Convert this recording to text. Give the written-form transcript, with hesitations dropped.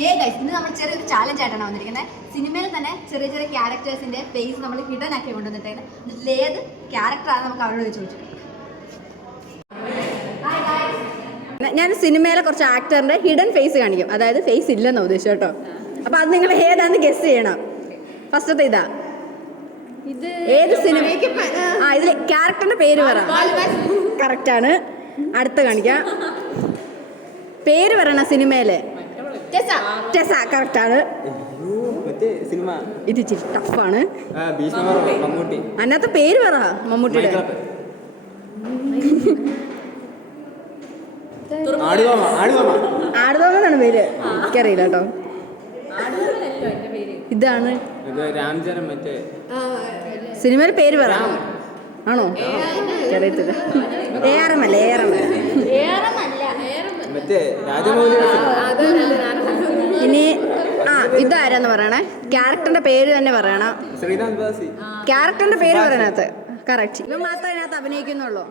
Hey guys, ഇന്ന് നമ്മൾ ചെറിയൊരു ചാലഞ്ച് ആയിട്ടാണ് വന്നിരിക്കുന്നത്. സിനിമയിൽ തന്നെ ചെറിയ ചെറിയ ക്യാരക്ടേഴ്സിന്റെ ഫേസ് നമ്മൾ ഹിഡൻ ആക്കി കൊണ്ടുവന്നിട്ട് ഇതിലേത് ക്യാരക്ടറാണ് നമുക്ക് അവരോട് ചോദിച്ചത്. ഞാൻ സിനിമയിലെ കുറച്ച് ആക്ടറിന്റെ ഹിഡൻ ഫേസ് കാണിക്കും, അതായത് ഫേസ് ഇല്ലെന്ന് ഉദ്ദേശിച്ചു കേട്ടോ. അപ്പൊ അത് നിങ്ങൾ ഏതാന്ന് ഗസ് ചെയ്യണം. ഫസ്റ്റത്തെ ഇതാ, ഏത് സിനിമ? ഇതില് ക്യാരക്ടറിന്റെ പേര് പറ. കറക്റ്റ് ആണ്. അടുത്ത കാണിക്കാം. പേര് പറയണ സിനിമയിലെ. ടെസ കറക്റ്റ് ആണ്. ഇത് ഇച്ചിരി ടഫാണ്. അതിനകത്ത് പേര് പറ മമ്മൂട്ടിയുടെ. ആടുതോമെന്നാണ് പേര്, എനിക്കറിയില്ല കേട്ടോ. ഇതാണ് സിനിമയിൽ പേര് പറ. ആണോ? അറിയത്തില്ല. ARM അല്ല. ഇനി ഇതാരാന്ന് പറയണേ. ക്യാരക്ടറിന്റെ പേര് തന്നെ പറയണം. ക്യാരക്ടറിന്റെ പേര് പറയണത് കറക്റ്റ്. ഇവ മാത്രമേ അതിനകത്ത് അഭിനയിക്കുന്നുള്ളൂ.